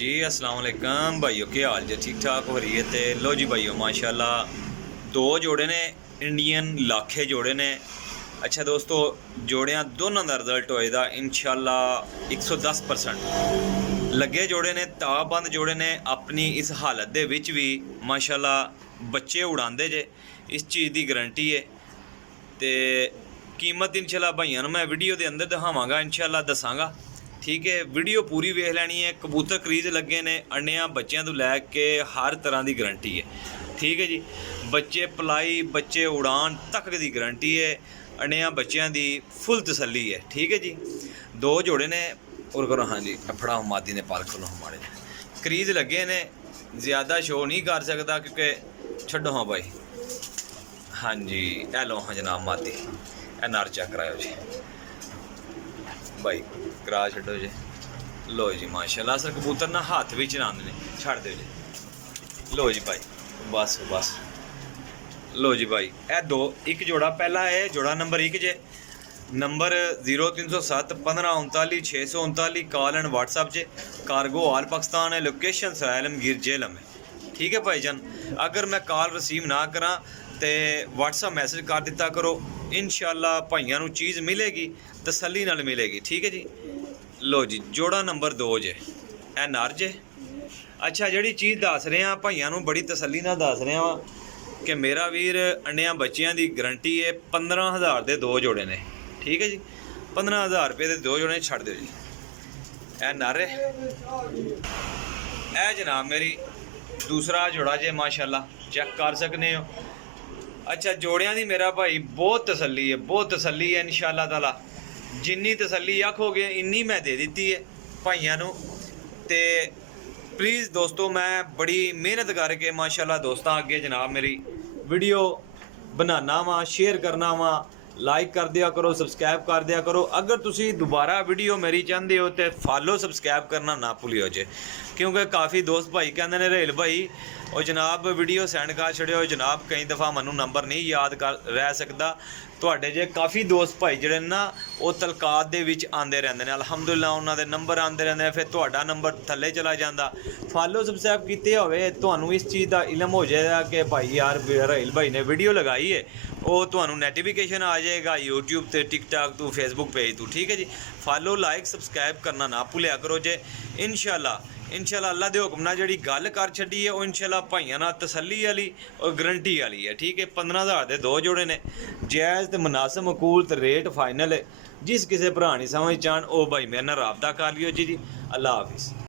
जी अस्सलाम वालेकुम भाइयों, क्या हाल जी? ठीक ठाक हो रही है? तो लो जी भाइयों, माशाल्लाह दो जोड़े ने इंडियन लाखे जोड़े ने। अच्छा दोस्तों, जोड़ियां दोनों का रिजल्ट होएगा इंशाल्लाह 110% लगे जोड़े ने, ताबंद जोड़े ने। अपनी इस हालत दे विच भी माशाल्लाह बच्चे उड़ाते जे, इस चीज़ की गारंटी है। तो कीमत इंशाल्लाह भाइयों मैं वीडियो के अंदर दिखावांगा, इंशाल्लाह दसांगा। ठीक है, वीडियो पूरी वेख लैनी है। कबूतर क्रीज लगे ने, अंडिया बच्चों तो लैके हर तरह की गारंटी है। ठीक है जी, बच्चे पलाई बच्चे उड़ान तक की गारंटी है। अंडिया बच्चों की फुल तसल्ली है। ठीक है जी, दो जोड़े ने और करो। हाँ जी, फड़ा मादी ने पाल खोलो हमारे क्रीज लगे ने। ज़्यादा शो नहीं कर सकता क्योंकि छो हाँ भाई। हाँ जी, ए लो हाँ जनाब मादी, ए नर चेक कराओ जी भाई, करा छो जी। लो जी माशाल्लाह, असल कबूतर ना हाथ भी चलाते हैं, छड़ दो जी। लो जी भाई, बस बस। लो जी भाई, ए दो एक जोड़ा पहला है, जोड़ा नंबर 1 जे। नंबर 0307 1539 639, कॉल एंड व्हाट्सअप जे। कार्गो ऑल पाकिस्तान है, लोकेशन सरायलमगीर जेलम है। ठीक है भाईजान, अगर मैं कॉल रिसीव ना करा तो व्हाट्सअप मैसेज कर दिता करो। इंशाल्लाह भाइयों चीज़ मिलेगी, तसल्ली नाल मिलेगी। ठीक है जी। लो जी, जोड़ा नंबर 2 जे, ए नर जे। अच्छा, जी चीज़ दस रहा भाइयों बड़ी तसल्ली नाल दस रहा वा कि मेरा वीर अंडिया बच्चों की गारंटी है। 15,000 के दो जोड़े ने। ठीक है जी, 15,000 रुपये के दो जोड़े छड़ दो जी। ए नर है, ए जनाब मेरी दूसरा जोड़ा जे, माशाल्लाह चेक कर सकते हो। अच्छा, जोड़ियां दी मेरा भाई बहुत तसल्ली है, बहुत तसल्ली है। इंशाल्लाह ताला जिन्नी तसल्ली आखोगे इन्नी मैं दे दी है भाइयों। तो प्लीज़ दोस्तों, मैं बड़ी मेहनत करके माशाल्लाह दोस्तों अगे जनाब मेरी वीडियो बनाना वा, शेयर करना वा। लाइक कर दिया करो, सबसक्राइब कर दिया करो। अगर तुसी दोबारा वीडियो मेरी चाहते हो तो फॉलो सबसक्राइब करना ना भूलियो जे, क्योंकि काफ़ी दोस्त भाई कहते हैं रेल भाई और जनाब वीडियो सेंड कर छड़ियो जनाब। कई दफ़ा मैनू नंबर नहीं याद कर रह सकता। तुहाडे जे काफ़ी दोस्त भाई जिहड़े ना वो तलकात दे विच आंदे रहंदे ने, अलहमदुलिल्लाह उन्हां दे नंबर आंदे रहंदे ने, फिर तुहाडा नंबर थल्ले चला जांदा। फॉलो सबसक्राइब कीते होवे तुहानू इस चीज़ का इलम हो जाएगा कि भाई यार राहिल भाई ने वीडियो लगाई है, वो तुहानू नोटिफिकेशन आ जाएगा यूट्यूब ते, टिकटॉक तो, फेसबुक पेज तो। ठीक है जी, फॉलो लाइक सबसक्राइब करना ना भुलिया करो जे। इंशाल्लाह अल्लाह के हुक्म नाल जिहड़ी गल कर छड्डी है वो इंशाल्लाह भाइयों नाल तसल्ली वाली और गारंटी वाली है। ठीक है, 15,000 के दो जोड़े ने, जायज़ तो मुनासिब मकूल तो रेट फाइनल है। जिस किसी भरा नहीं समझ चाहन वो भाई मेरे नाल राबता कर लियो जी। अल्लाह हाफिज़।